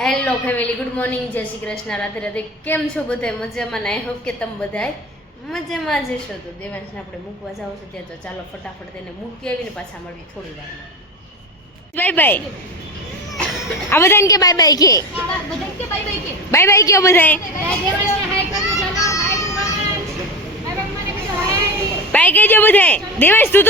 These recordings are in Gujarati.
હેલો ફેમિલી, ગુડ મોર્નિંગ, જય શ્રી કૃષ્ણ, રાધે રાધે. કેમ છો બધા? મજામાં? આઈ હોપ કે તમે બધા મજામાં જશો. તો દેવાંશને આપણે મૂકવા જાવ છો ત્યાં, તો ચાલો ફટાફટ તેને મૂકી આવીને પાછા મળવી થોડી વારમાં. Bye bye. આ બધાને કે બાય બાય કે બાય બાય કયો બધાય બાય કહેજો બધાય. દેવાંશ તું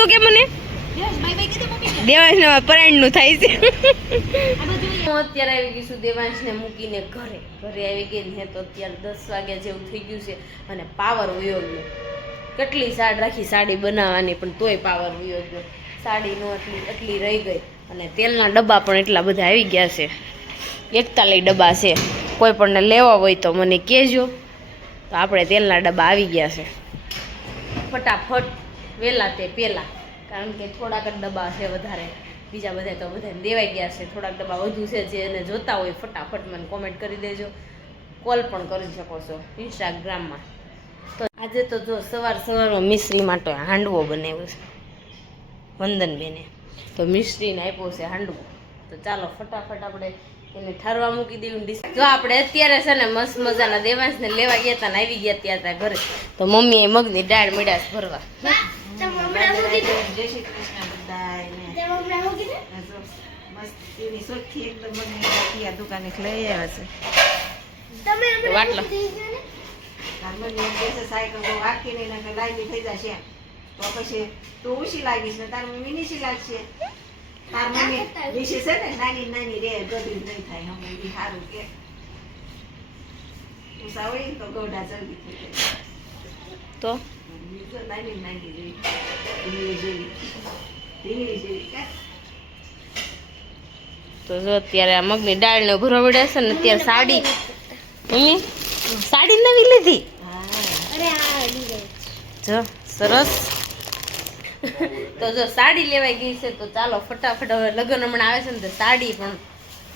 તો કે મને દેવાંશને પરાયણનું થાય છે. હું અત્યારે આવી ગઈ છું દેવાંશને મૂકીને ઘરે આવી ગઈ ને તો અત્યારે 10 વાગ્યા જેવું થઈ ગયું છે અને પાવર વયો ગયો. કેટલી સાડ રાખી સાડી બનાવવાની, પણ તોય પાવર વયો ગયો. સાડી નો એટલી રહી ગઈ અને તેલના ડબ્બા પણ એટલા બધા આવી ગયા છે. 41 ડબ્બા છે. કોઈ પણને લેવા હોય તો મને કહેજો. તો આપણે તેલના ડબ્બા આવી ગયા છે. ફટાફટ વહેલા તે પહેલાં, કારણ કે થોડાક જ ડબ્બા છે, વધારે બીજા બધા તો બધાને દેવાઈ ગયા છે. થોડાક ડબ્બા વધુ છે. જેને જોતા હોય ફટાફટ મને કોમેન્ટ કરી દેજો. કોલ પણ કરી શકો છો ઇન્સ્ટાગ્રામમાં. તો આજે તો જો સવારમાં મિશ્રી માટે હાંડવો બનાવ્યો છે વંદનબેને. તો મિશ્રીને આપ્યો છે હાંડવો. તો ચાલો ફટાફટ આપણે એને ઠારવા મૂકી દેવું. જો આપણે અત્યારે છે ને મસ્ત મજાના દેવાંશને લેવા ગયા હતા ને આવી ગયા ત્યાં ઘરે, તો મમ્મીએ મગની દાળ મીડાશ ભરવા. જય શ્રી કૃષ્ણ બધાને. મસ્તીની સોખી એકદમ મગની દુકાને લઈ આવ્યા છે. વાટલો સાયકલ વાકી નહીં લાગી થઈ જશે તો પછી તું ઓછી લાગીશ ને તાર મમ્મી નીચી લાગશે. તાર મમ્મી નીચે છે ને નાની નાની રે ગધી નહીં થાય. હમણાં બી સારું કે ઉષા હોય તો ગોડા જલ્દી થઈ જાય. તો નાની નાની જેવી તો જો અત્યારે આ મગની દાળ ને ભરવા પડે છે ને. અત્યારે સાડી મમ્મી સાડી નવી લીધી. જો સરસ. તો જો સાડી લેવાઈ ગઈ છે. તો ચાલો ફટાફટ હવે લગ્ન હમણાં આવે છે ને, તો સાડી પણ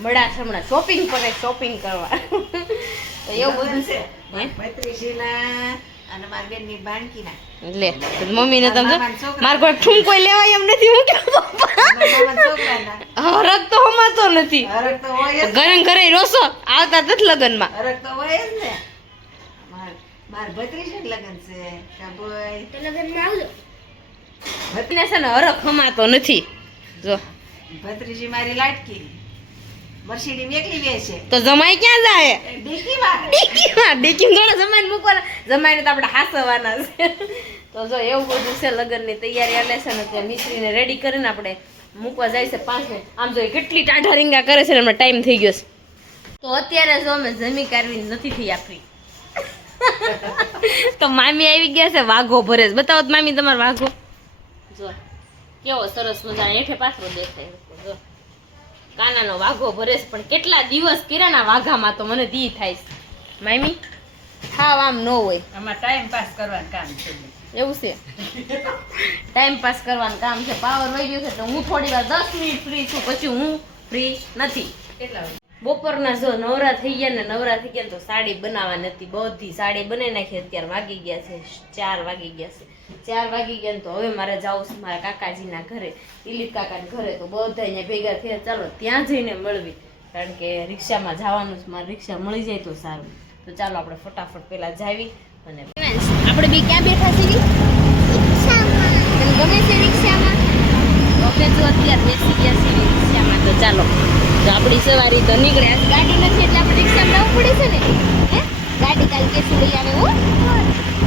મળાશે હમણાં. શોપિંગ કરવા તો એવું બધું છે. અને મારી બેનની બાણકીના લે મમ્મી ને તમે મારે કોઈ ઠુમકો લેવાય એમ નથી. હું કે હરક તો હમાતો નથી. ઘરે ઘરે રોસો આવતા નથી લગ્નમાં. હરક તો હોય જ ને. માર ભત્રીજી લગ્ન છે કાબોય તો લગ્નમાં આવજો. ભત્રીને છે ને હરક હમાતો નથી. જો ભત્રીજી મારી લાડકી મરસીડી મેકલી બે છે. તો જમાઈ ક્યાં જાય? ડીકીમાં થોડા જમાઈને મૂકવાના. જમાઈને તો આપણે હાસવાના છે. તો જો એવું બધું છે. લગ્નની તૈયારી હાલે છે ને. ત્યાં મિશ્રીને રેડી કરીને આપણે મૂકવા જાય છે 5 મિનિટ. આમ જો કેટલી ટાઢા રીંગા કરે છે ને. હમણાં ટાઈમ થઈ ગયો છે. તો અત્યારે જો અમે જમી કાઢવી નથી થઈ આપણી. તો મામી આવી ગયા છે વાઘો ભરે. બતાવો તો મામી તમારો વાઘો. જો કેવો સરસ મજા હેઠે પાછળ દેખાય. જો કાનાનો વાઘો ભરે છે. પણ કેટલા દિવસ કર્યાના વાઘામાં તો મને દી થાય છે. મામી ખાવ આમ ન હોય. આમાં ટાઈમ પાસ કરવાનું કામ છે. એવું છે. ટાઈમ પાસ કરવાનું કામ છે. પાવર વહી ગયો છે તો હું થોડી વાર 10 મિનિટ ફ્રી છું, પછી હું ફ્રી નથી. કેટલા બપોરના જો નવરા થઈ ગયા ને તો સાડી બનાવવાની હતી. બધી સાડી બનાવી નાખી. અત્યારે વાગી ગયા છે 4 વાગી ગયા છે. 4 વાગી ગયા ને તો હવે મારે જવું છે મારા કાકાજીના ઘરે, દિલીપ કાકાના ઘરે. તો બધા અહીંયા ભેગા થયા. ચાલો ત્યાં જઈને મળવી, કારણ કે રિક્ષામાં જવાનું છે મારે. રિક્ષા મળી જાય તો સારું. તો ચાલો આપણે ફટાફટ પેલા જાવી. અને આપણે બી ક્યાં બેઠા છીએ? તને ગમે છે રિક્ષામાં? અમે તો અત્યારે બેસી ગયા છીએ રિક્ષામાં. તો ચાલો તો આપણી સવારી તો નીકળે. આજ ગાડી નથી એટલે આપણે રિક્ષામાં જવું પડે છે ને. હે ગાડી કાલ કેસું લઈ આવે હો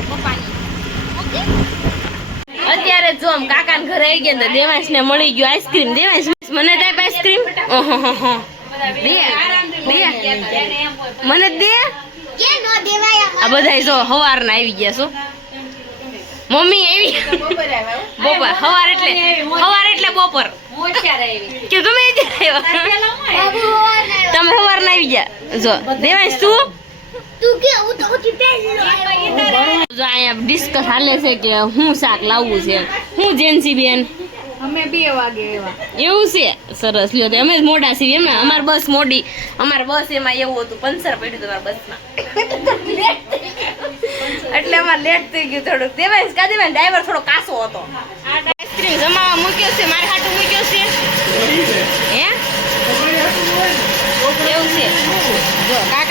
પપ્પાની. ઓકે અત્યારે જો આમ કાકાને ઘરે આવી ગયા ને દેવાંશને મળી ગયું આઈસ્ક્રીમ. દેવાંશ મને દે આઈસ્ક્રીમ. ઓહો મને દે. આ બધા જો હવારના આવી ગયા છો. મમ્મી આવી બપોર. હવાર એટલે બપોર કે તમે તમે હવાર ના આવી ગયા. જો દેવાંશ તું જો અહીંયા ડિસ્કસ હાલે છે કે હું શાક લાવવું છે. હું જેન્સી બેન અમે 2 વાગે એવા એવું છે. સરસ લ્યો. અમે જ મોડા છીએ એમ ને. અમારી બસ મોડી. અમારી બસ એમાં એવું હતું પંચર પડ્યું હતું અમારી બસમાં એટલે અમારે લેટ થઈ ગયું થોડુંક. દેવાંશ ડ્રાઈવર થોડો કાસો હતો. આઈસ્ક્રીમ જમાવા મૂક્યો છે મારા હાટું મૂક્યો છે. હે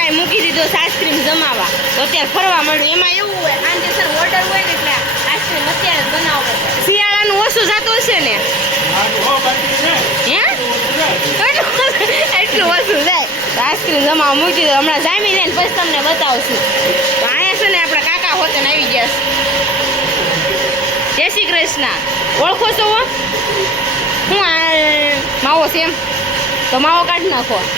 કાકાએ મૂકી દીધો આઈસ્ક્રીમ જમાવા તો અત્યારે ફરવા મળ્યું. એમાં એવું હોય સાંજે સર ઓર્ડર હોય ને એટલે આઈસ્ક્રીમ અત્યારે જ બનાવો. શિયાળાનું ઓછું જતું હશે ને હે એટલું ઓછું જાય તો આઈસ્ક્રીમ જમાવા મૂકી દીધો. હમણાં જામી જાય ને પછી તમને બતાવશું. તો અહીંયા છે ને આપણા કાકા હોતે ને આવી ગયા છે. જય શ્રી કૃષ્ણ. ઓળખો છો હું માવો છે એમ તો માવો કાઢી નાખો ભાઈ.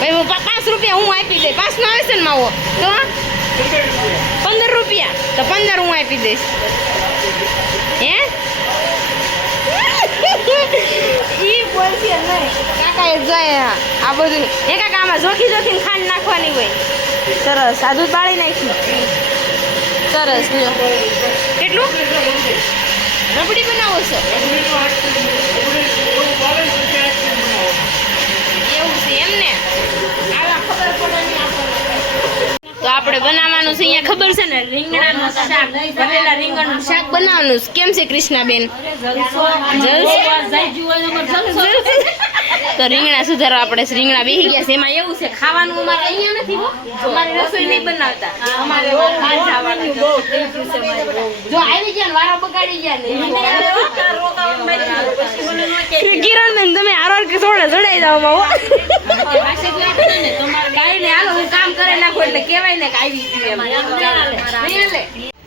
5 રૂપિયા હું આપી દઈશ. 5 નો આવે છે ને માવો તો 15 રૂપિયા તો 15 હું આપી દઈશ. હે ઈ બોલશે નહીં કાકા. એ જાય આ બધું એ કાકા આમાં જોખી જોખીને ખાંડ નાખવાની હોય. સરસ સાદું બાળી નાખ્યું. સરસ લ્યો. કેટલું રબડી બનાવો છો એવું છે એમ ને? આવા ખબર પડે નહીં આપણને. તો આપણે બનાવવાનું છે અહીંયા ખબર છે ને રીંગણાનું શાક. ભરેલા રીંગણનું શાક બનાવવાનું છે. કેમ છે કૃષ્ણાબેન? તો રીંગણા સુધારવા આપણે રીંગણા બેસી ગયા છે. એમાં એવું છે ખાવાનું અમારે અહીંયા નથી હો. અમારે રસોઈ નહીં બનાવતા. અમારે બહાર જવાનું જો આવી ગયા ને વારો બગાડી ગયા ને કિરણબેન તમે આરોર કે થોડે જોડાઈ જાવ માં કાઈ ને હાલો હું કામ કરે નાખો એટલે કહેવાય ને કે આવી ગયું એમ.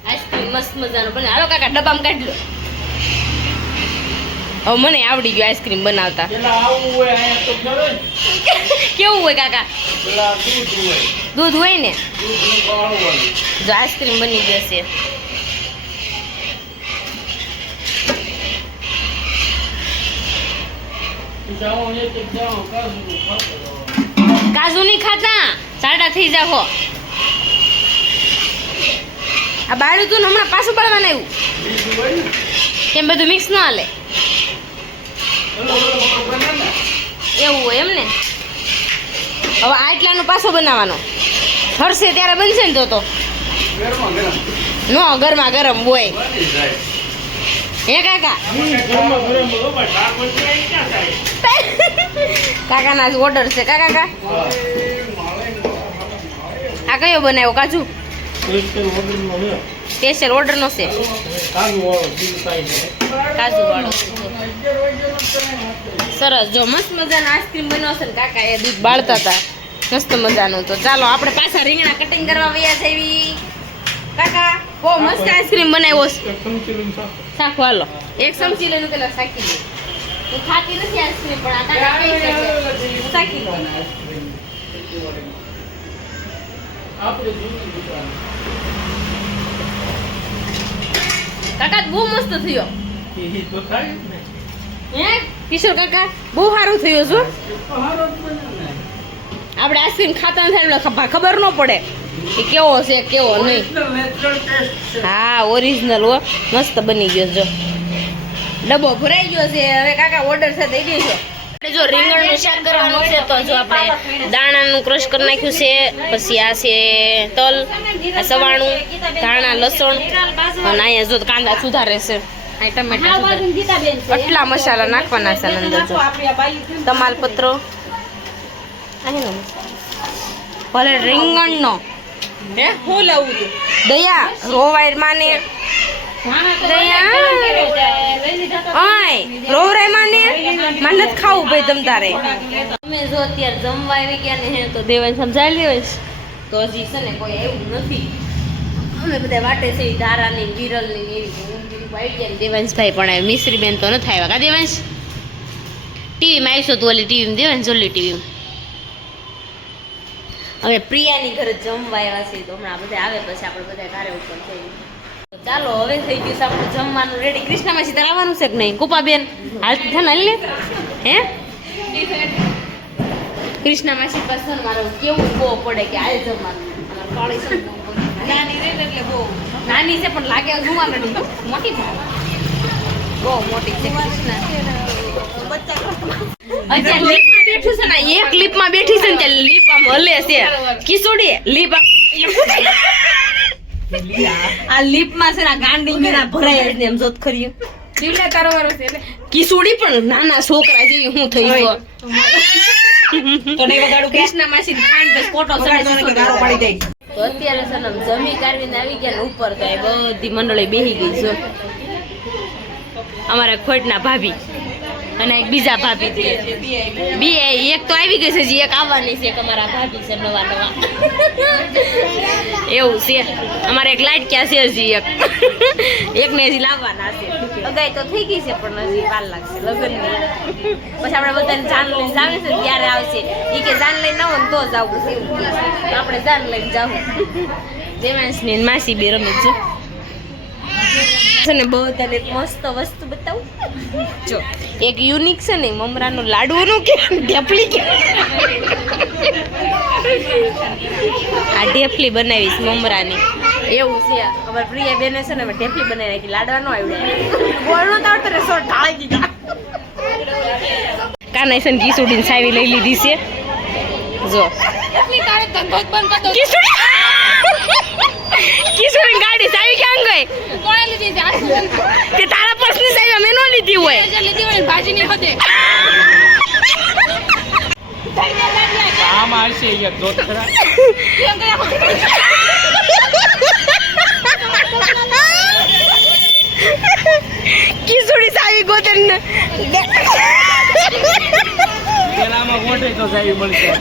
આઈસ્ક્રીમ મસ્ત મજાનું બને. હાલો કાકા ડબ્બામાં કાઢી લો. હવે મને આવડી ગયું આઈસ્ક્રીમ બનાવતા. કેવું હોય કાકા? દૂધ હોય ને જો આઈસ્ક્રીમ બની જશે. કાજુ નહીં ખાતા સાડા થઈ જાઓ. આ બાળ્યું તું ને હમણાં પાછું બાળવાના આવ્યું કેમ બધું મિક્સ ન હાલે એવું હોય એમ ને? હવે આટલાનો પાછો બનાવવાનો હરશે ત્યારે બનશે ને તો નો ગરમા ગરમ હોય હે કાકા? કાકાના ઓર્ડર છે કાકા. આ કયો બનાવ્યો કાજુ? સ્પેશિયલ ઓર્ડર નો છે કાજુ વાળો. સરસ જો મસ્ત મજાનો આઈસ્ક્રીમ બનાવશે ને કાકા એ દૂધ બાળતા હતા મસ્ત મજાનું. તો ચાલો આપણે પાછા રીંગણા કટિંગ કરવા વયા જઈએ. કાકા બહુ મસ્ત આઈસ્ક્રીમ બનાવ્યો છે. શાક વાલો એક ચમચી લઈને પેલા શાકી લે. હું ખાતી નથી આઈસ્ક્રીમ પણ આ કાકા કહી શકે શાકી લો. કાકા બહુ મસ્ત થયો હે કિશોર કાકા? બહુ સારું થયું છું. આપણે આઈસ્ક્રીમ ખાતા નથી એટલે ખબર ન પડે કે કેવો છે કેવો નહીં. હા ઓરિજિનલ હો મસ્ત બની ગયો. જો ડબ્બો ભરાઈ ગયો છે. હવે કાકા ઓર્ડર છે દઈ દેજો. જો રીંગણનું શાક કરવાનું છે તો જો આપણે દાણાનું ક્રશ કરી નાખ્યું છે. પછી આ છે તલ, આ સવાણું, ધાણા, લસણ અને અહીંયા જો કાંદા સુધારે છે. આ ટમેટા આટલા મસાલા નાખવાના છે અંદર. જો તમાલપત્રો ભલે રીંગણનો હે હું લાવું છું. દયા રોવાય માને મને ખાવું ભાઈ તમ તારે. તમે જો અત્યારે જમવા આવી ગયા ને તો દેવાને સમજાવી લેવાય તો હજી છે ને કોઈ એવું નથી. અમે બધા વાટે છે ધારાની વિરલની એવી આવી ગયા ને દેવાંશભાઈ પણ આવે. મિશ્રી બેન તો નથી આવ્યા કા દેવાંશ? ટીવીમાં આવીશું તું ઓલી ટીવીમાં દેવાંશ જોલી ટીવીમાં. હવે પ્રિયાની ઘરે જમવા આવ્યા છે તો હમણાં બધા આવે પછી આપણે બધા ઘરે ઉપર જઈએ. ચાલો હવે થઈ ગયું છે આપણું જમવાનું રેડી. કૃષ્ણામાં સીધા આવવાનું છે કે નહીં? કૃપાબેન હાલતી થાય ને લે હે કૃષ્ણામાં સીધા પાસે મારે કેવું બહુ પડે કે હાલ જમવાનું. અમારે કાળી નાની રે એટલે બહુ નાની છે પણ લાગે જુવા નથી મોટી બહુ મોટી છે. કૃષ્ણા અત્યારે લીપમાં બેઠું છે ને એક લીપમાં બેઠી છે ને ત્યાં લીપ આમ હલે છે. કિશોડી લીપ આ લીપમાં છે ને ગાંડી મેળા ભરાય જ ને એમ જોત ખરી. કિસુડી પણ નાના છોકરા જેવી હું થઈ ગયો. તો નહીં વગાડું કે કૃષ્ણ માસી ખાંડ પછી કોટો વગાડતો ને કે ગારો પાડી જાય. તો અત્યારે સનમ જમી કાઢીને આવી ગયા ને ઉપર તો એ બધી મંડળી બેહી ગઈ છે અમારા ખોટના ભાભી અને એક બીજા ભાભી છે બે એક તો આવી ગઈ છે હજી એક આવવાની છે એક અમારા ભાભી છે નવા નવા એવું છે અમારે એક લાડક્યા છે હજી એકને હજી લાવવાના છે અગાઈ તો થઈ ગઈ છે પણ હજી વાર લાગશે લગ્નની પછી આપણે બધાને જાન લઈને જાવે છે ત્યારે આવશે એ કે જાન લઈને આવો ને તો જ આવવું છે એવું કહે છે તો આપણે જાન લઈને જાવું દેવાંશની માસી બે રમે છે ને બધાને મસ્ત વસ્તુ બતાવું જો એક યુનિક છે ને મમરાનું લાડવાનું કે ઢેફલી કે આ ઢેફલી બનાવીશ મમરાની એવું છે અમારી પ્રિયા બેને છે ને અમે ઢેફલી બનાવી નાખી લાડવા નો આવ્યો ગોળ નો આવતો રે સો ઢાળી દીધા કાના છે ને કિસુડીને સાવી લઈ લીધી છે જો કિશોરી ગાડી સાવી ક્યાં ગઈ કોણે લીધી તે તારા પર્સની સાવી મેં નો લીધી હોય ભાજી ની હોતે આમ આવશે એક દોત ખરા કિશોરી સાવી ગોતન પેલામાં ગોઠે તો સાવી મળશે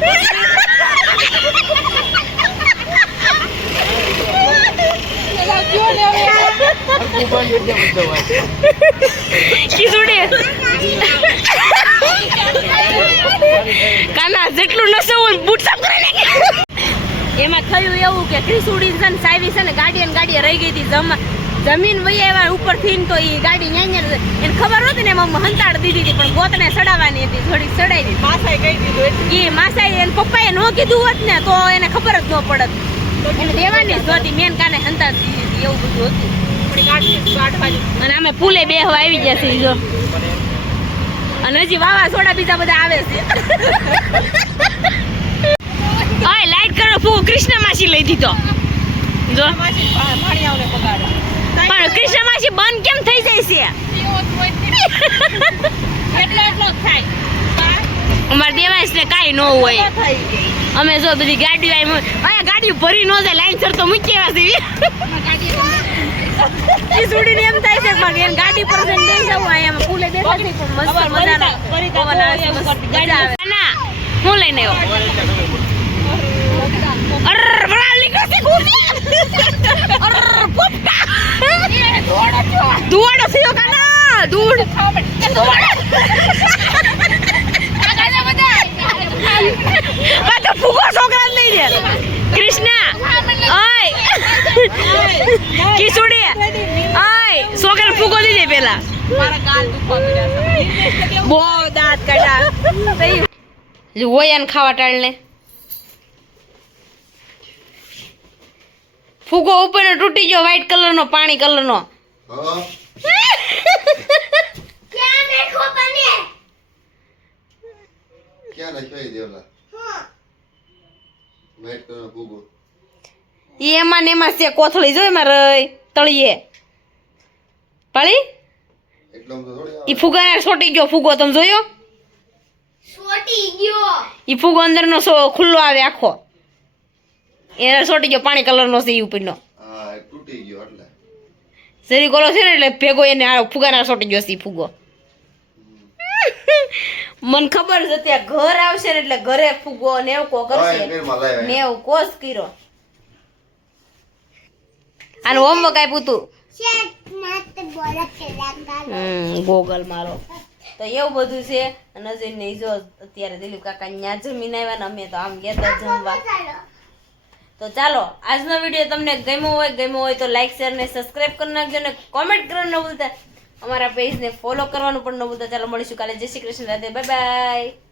કાના જેટલું નસો હોય બૂટ સાફ કરી નાખે એમાં થયું એવું કે ક્રિસુડી છે ને સાવી છે ને ગાડી રહી ગઈ હતી જમીન વહી આવ્યા ઉપરથી તો એ ગાડી ન્યા એને ખબર નહોતી ને એમાં હંતાડ દીધી હતી પણ ગોતને સડાવવાની હતી થોડીક સડાઈ દીધી માસાએ કહી દીધું એ માસાએ એને પપ્પાએ ન કીધું હોત ને તો એને ખબર જ ન પડત એને દેવાની જ નહોતી મેન કાને હંતાડ દીધી હતી એવું બધું હતું અને અમે ફૂલે બેહવા આવી ગયા છે જો અને હજી વાવાઝોડા બીજા બધા આવે છે ઓય લાઈટ કરો ફૂ કૃષ્ણ માસી લઈ દીધો જો ભાણિયાઓને પગાડે પણ કૃષ્ણ માસી બંધ કેમ થઈ જાય છે એટલો થાય અમાર દેવાંશ ને કાઈ ન હોય થઈ ગઈ અમે જો બધી ગાડીઓ અહીંયા ગાડીઓ ભરી ન જાય લાઈન સર તો મૂકી આવ્યા છે સુડીને એમ થાય છે પણ એમ ગાડી પર જઈને બેસી જવું અહીંયા ફૂલે બેઠા છે પણ મસ્ત મજાનો પવન આવે છે મસ્ત મજા આવે ના હું લઈને આવ્યો અર બડા લીકડા છે કુદી અર પોપટા દોડો થયો કાના દૂડ તો ફૂગો છોકરા લઈ દે કૃષ્ણ ઓય કિસુડી ઓય છોકરા ફૂગો દઈ દે પેલા મારા ગાલ દુખવા મળ્યા છે બહુ દાંત કાઢ્યા હોય ને ખાવા ટાળને ફૂગો ઉપર તૂટી ગયો વ્હાઈટ કલર નો પાણી કલર નો ક્યાં લખ્યો એ દેવલા મેટ કરો ભૂગો એમાં ને એમાં છે કોથળી જોઈ માં રઈ તળીએ પાળી એટલો તો થોડી ઈ ફુગાને છોટી ગયો ફુગો તમે જોયો ઈ ફુગો અંદરનો ખુલ્લો આવે આખો એને છોટી ગયો પાણી કલરનો છે ઈ ઉપરનો હા એ તૂટી ગયો એટલે શરી કોલો છે ને એટલે ભેગો એને આ ફુગાના છોટી ગયો છે ઈ ફુગો મને ખબર છે ત્યાં ઘર આવશે ને એટલે ઘરે ફુગો ને એવું કો કરશે ને એવું કોસ કર્યો આનું હોમવર્ક આપ્યું તું ગોગલ મારો તો એવું બધું છે અને હજી નહીં જો અત્યારે દિલીપ કાકા ન્યા જમીન આવ્યા ને અમે તો આમ ગયા જમવા તો ચાલો આજનો વિડીયો તમને ગમ્યો હોય તો લાઈક શેર ને સબસ્ક્રાઇબ કરી નાખજો ને કોમેન્ટ કરવાનું ન ભૂલતા અમારા પેજને ફોલો કરવાનું પણ ન ભૂલતા ચાલો મળીશું કાલે જય શ્રી કૃષ્ણ રાધે બાય બાય